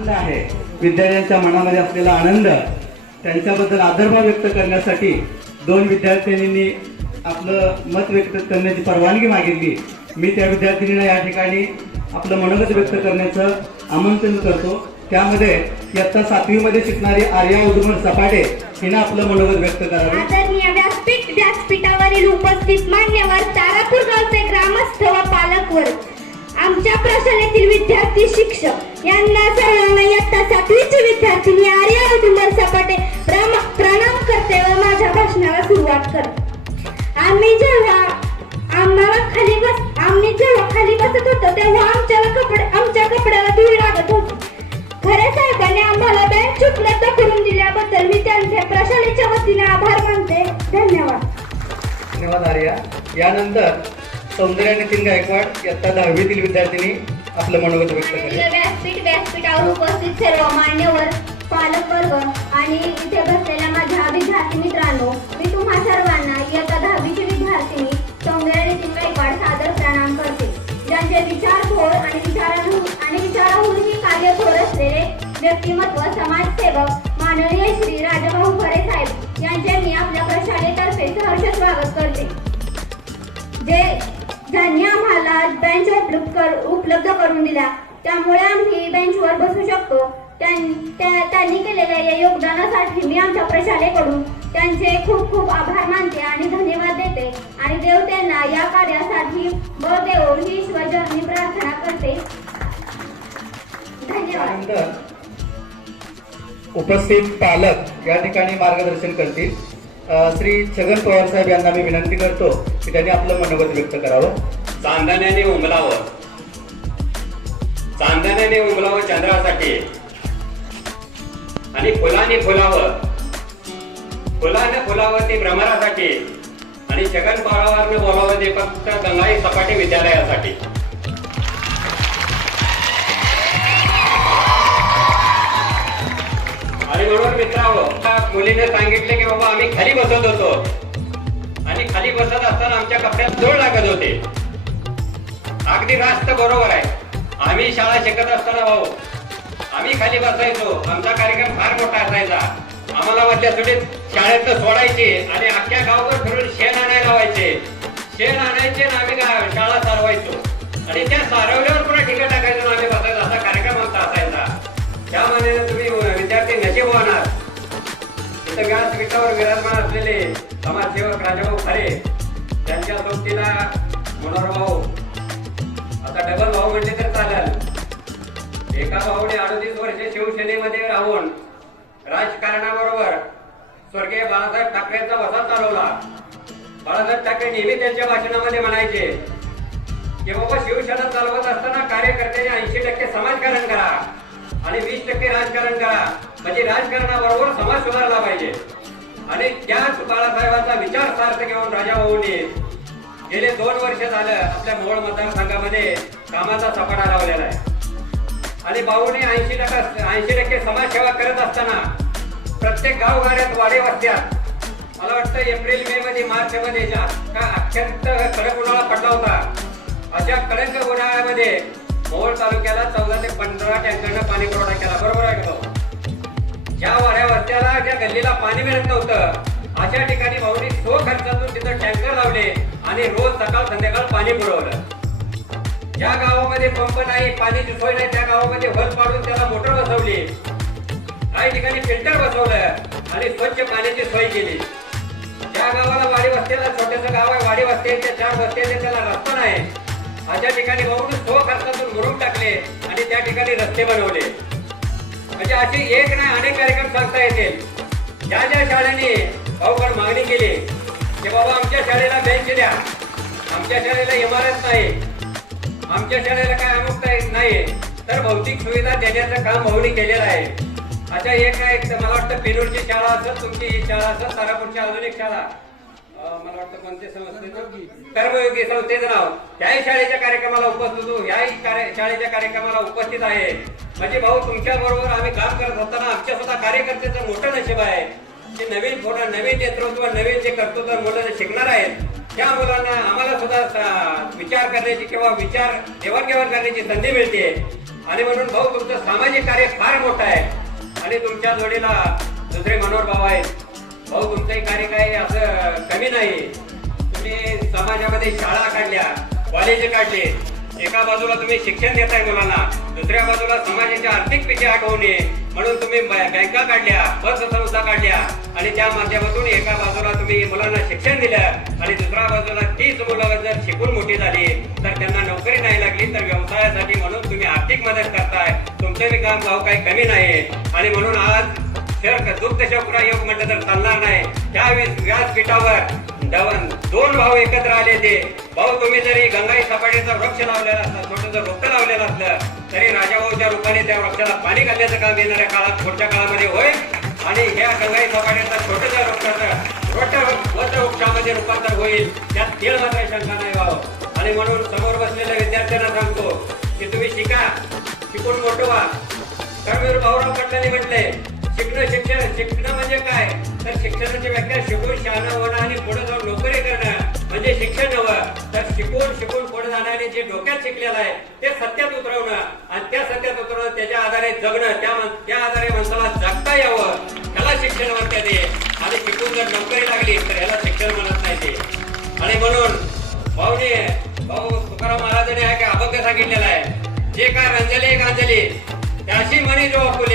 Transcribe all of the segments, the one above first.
आनंद आहे. विद्यार्थ्यांच्या मनामध्ये असलेला आनंद त्यांच्याबद्दल आदरभाव व्यक्त करण्यासाठी दोन विद्यार्थिनींनी आपलं मत व्यक्त करण्याची परवानगी मागितली. मी त्या विद्यार्थिनींना या ठिकाणी आपलं मनोगत व्यक्त करण्याचं आमंत्रण करतो. त्यामध्ये इयत्ता सातवीमध्ये शिकणारी आर्या उदुमर सपाटे हिनं आपलं मनोगत व्यक्त करावे. आदरणीय व्यासपीठ व्यासपीठावरील उपस्थित मान्यवर तारापूर गावचे ग्रामस्थ व पालक आमच्या प्रशालेतील विद्यार्थी शिक्षक यांना सर्वांना इयत्ता सातवीचे विद्यार्थिनी आर्या औदुंबर सपाटे प्रम- प्रणाम करते व माझ्या भाषणाला सुरुवात करते. आम्ही जेव्हा आम्हाला खाली बस आम्ही जेव्हा खाली बसत होतो तेव्हा आमच्या कपडे आमच्या कपड्याला धूळ लागत होती. खरे साहेबांनी आम्हाला बँक उपलब्ध करून दिल्याबद्दल मी त्यांचे प्रशालेच्या वतीने आभार मानते. धन्यवाद. धन्यवाद आर्या. यानंतर सौंदर्य नितीन गायकवाड इयत्ता दहावीतील विद्यार्थिनी आपलं मनोगत व्यक्त करेल व्यासपीठ व्यासपीठावर उपस्थित सर्व मान्यवर पालक वर्ग आणि इथे बसलेल्या माझ्या विद्यार्थी मित्रांनो मी तुम्हा सर्वांना इयत्ता दहावीची विद्यार्थिनी सौंदर्य नितीन गायकवाड सादर प्रणाम करते. ज्यांचे विचार थोर आणि विचारानु आणि विचाराहूनही कार्य थोर असलेले व्यक्तिमत्व समाजसेवक माननीय श्री राजभाऊ खरे साहेब यांचे मी आपल्या प्रशालेतर्फे सहर्ष स्वागत करते. जे कर उपलब्ध करून दिल्या त्यामुळे आम्ही बेंचवर बसू शकतो. त्यां- त्या- त्यांनी केलेल्या या योगदानासाठी मी आमच्या प्रशालेकडून त्यांचे खूप खूप आभार मानते आणि धन्यवाद देते. आणि देव त्यांना या कार्यासाठी बळ देवो ही ईश्वरचरणी प्रार्थना करते. धन्यवाद. उपस्थित पालक या ठिकाणी मार्गदर्शन करतील. श्री छगन पवार साहेब यांना मी विनंती करतो की त्यांनी आपलं मनोगत व्यक्त करावं. चांदण्याने उमलावं चांदण्याने उमलावं चंद्रासाठी. आणि फुलाने फुलावं फुलानं फुलावं ते भ्रमरासाठी. आणि छगन पाळावरनं बोलावं ते फक्त गंगाई सपाटी विद्यालयासाठी. आणि म्हणून मित्रांनो त्या मुलीने सांगितले की बाबा आम्ही खाली बसत होतो. आणि खाली बसत असताना आमच्या कपड्यात जोड लागत होते. अगदी रास्त बरोबर आहे. आम्ही शाळा शिकत असताना भाऊ आम्ही खाली बसायचो. आमचा कार्यक्रम फार मोठा असायचा. आम्हाला मधल्या सुटीत शाळेत सोडायचे आणि अख्ख्या गावभर फिरून शेण आणायला लावायचे. शेण आणायचे आणि आम्ही शाळा सारवायचो आणि त्या सारवल्यावर पुन्हा ठिकाण टाकायचो आम्ही बसायचो. असा कार्यक्रम आमचा असायचा. त्या मानाने तुम्ही विद्यार्थी नशीब होणार तिथं व्यासपीठावर विराजमान असलेले समाजसेवक राजाभाऊ खरे त्यांच्या सोबतीला मनोहर शिवसेनेमध्ये राहून राजकारणाबरोबर स्वर्गीय बाळासाहेब ठाकरेंचा वसा चालवला. बाळासाहेब ठाकरे नेहमी त्यांच्या भाषणामध्ये म्हणायचे की बाबा शिवसेना चालवत असताना कार्यकर्त्यांनी ऐंशी टक्के समाजकारण करा आणि वीस टक्के राजकारण करा. म्हणजे राजकारणाबरोबर समाज सुधारला पाहिजे. आणि त्याच बाळासाहेबांचा विचार सार्थ घेऊन राजा गेले दोन वर्ष झालं आपल्या मोहोळ मतदारसंघामध्ये कामाचा सपाटा लावलेला आहे. आणि भाऊने ऐंशी टक्के ऐंशी टक्के समाजसेवा करत असताना प्रत्येक गावगाड्यात वाडे वस्त्यात मला वाटतं एप्रिल मे मध्ये मार्च मध्ये ज्या का अत्यंत कडक उन्हाळा पडला होता अशा कडक उन्हाळ्यामध्ये मोहोळ तालुक्याला चौदा ते पंधरा टँकरनं पाणी पुरवठा केला. बरोबर आहे का भाऊ? ज्या वाड्या वस्त्याला ज्या गल्लीला पाणी मिळत नव्हतं अशा ठिकाणी भाऊनी सो खर्चातून तिथं टँकर लावले आणि रोज सकाळ संध्याकाळ पाणी पुरवलं. ज्या गावामध्ये पंप नाही पाण्याची सोय नाही त्या गावामध्ये वर पाडून त्याला मोटर बसवली. काही ठिकाणी फिल्टर बसवलं आणि स्वच्छ पाण्याची सोय केली. ज्या गावाला वाडी वस्तीला छोटस गाव आहे वाडी त्या चार वस्त्याचे त्याला रस्ता नाही. अशा ठिकाणी बघून सो खर्चातून मुरून टाकले आणि त्या ठिकाणी रस्ते बनवले. म्हणजे असे एक नाही अनेक कार्यक्रम सांगता येतील. ज्या ज्या शाळेने भाऊकड मागणी केली की बाबा आमच्या शाळेला बेंच द्या. आमच्या शाळेला इमारत नाही. आमच्या शाळेला काय अमुकता येत नाही. तर भौतिक सुविधा देण्याचं काम भाऊनी केलेलं आहे. अच्छा एक आहे मला वाटतं पेरूरची शाळा असेल तुमची ही शाळा असेल तारापूरची अजून एक शाळा मला वाटतं कोणते संस्थेचं कर्मयोगी संस्थेचं नाव. त्याही शाळेच्या कार्यक्रमाला उपस्थित होतो. याही शाळेच्या कार्यक्रमाला उपस्थित आहे. म्हणजे भाऊ तुमच्या बरोबर आम्ही काम करत असताना आमच्या स्वतः कार्यकर्त्याचं मोठं नशीब आहे. की नवीन थोडं नवीन नेतृत्व नवीन जे कर्तृत्व मुलं शिकणार आहेत त्या मुलांना आम्हाला सुद्धा विचार करण्याची किंवा विचार देवाणघेवाण करण्याची संधी मिळते. आणि म्हणून भाऊ तुमचं सामाजिक कार्य फार मोठं आहे. आणि तुमच्या जोडीला दुसरे मनोहर भाऊ आहेत. भाऊ तुमचंही कार्य काही असं कमी नाही. तुम्ही समाजामध्ये शाळा काढल्या कॉलेज काढले. एका बाजूला तुम्ही शिक्षण देताय मुलांना दुसऱ्या बाजूला समाजाच्या आर्थिक पिछे आठवू नये म्हणून तुम्ही बँका काढल्या पतसंस्था काढल्या आणि त्या माध्यमातून एका बाजूला तुम्ही मुलांना शिक्षण दिलं आणि दुसऱ्या बाजूला तीच मुलं जर शिकून मोठी झाली तर त्यांना नोकरी नाही लागली तर व्यवसायासाठी म्हणून तुम्ही आर्थिक मदत करताय. तुमचं बी काम भाव काही कमी नाही आणि म्हणून आज शहर दुग्ध शकुरा योग म्हटलं तर चालणार नाही. त्या व्यासपीठावर दवन दोन भाऊ एकत्र आले ते. भाऊ तुम्ही जरी गंगाई सपाटीचा वृक्ष लावलेला असला छोटं रोपटं लावलेलं असलं तरी राजाभाऊच्या रूपाने त्या वृक्षाला पाणी घालण्याचं काम येणाऱ्या काळात पुढच्या काळामध्ये होईल. आणि ह्या गंगाई सपाटीचा छोट्याच्या वृक्षाचं मोठ्या मोठ्या वृक्षामध्ये रूपांतर होईल. त्यात तेल मात्र शंका नाही व्हावं आणि म्हणून समोर बसलेल्या विद्यार्थ्यांना सांगतो की तुम्ही शिका शिकून मोठं व्हा. कर्मवीर भाऊराव पटलांनी म्हटले शिकणं शिक्षण शिकणं म्हणजे काय? तर शिक्षणाची व्याख्या शिकून शहाणं होणं आणि पुढे जाऊन नोकरी करणं म्हणजे शिक्षण नवं तर शिकून शिकून पुढे जाणारे जे डोक्यात शिकलेलं आहे ते सत्यात उतरवणं. आणि त्या सत्यात उतरवणं त्याच्या आधारे जगणं. त्या त्या आधारे माणसाला जगता यावं. त्याला शिक्षण म्हणतात आणि शिकून जर नोकरी लागली तर ह्याला शिक्षण म्हणत नाही ते. आणि म्हणून भाऊने भाऊ तुकाराम महाराजांनी हा की अभंग सांगितलेला आहे. जे काय रंजले गांजले त्याशी म्हणे जो आपुले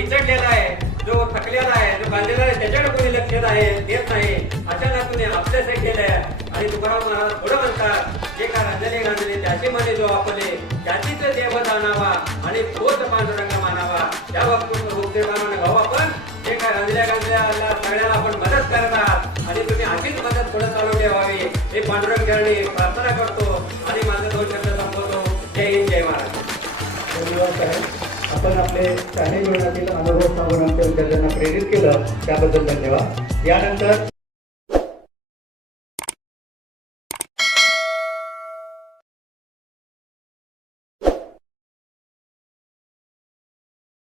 पिचडलेला आहे जो थकलेला आहे जो बांधलेला आहे त्याच्याकडे कोणी लक्ष आहे देत नाही अशा नातूने केलं आहे. आणि तुकाराम महाराज पुढे म्हणतात जे का रंजले गांजले त्याचे मने जो आपुले त्याचीच देव जाणावा आणि तोच पांडुरंग मानावा. त्या बाबतीत उपदेवानं भाऊ आपण जे काय रंजल्या गांजल्या सगळ्याला आपण मदत करतात. आणि तुम्ही अशीच मदत पुढे चालू व्हावी हे पांडुरंग प्रार्थना करतो आपण आपले शालेय जीवनातील अनुभव सांगून आमच्या विद्यार्थ्यांना प्रेरित केलं त्याबद्दल धन्यवाद. यानंतर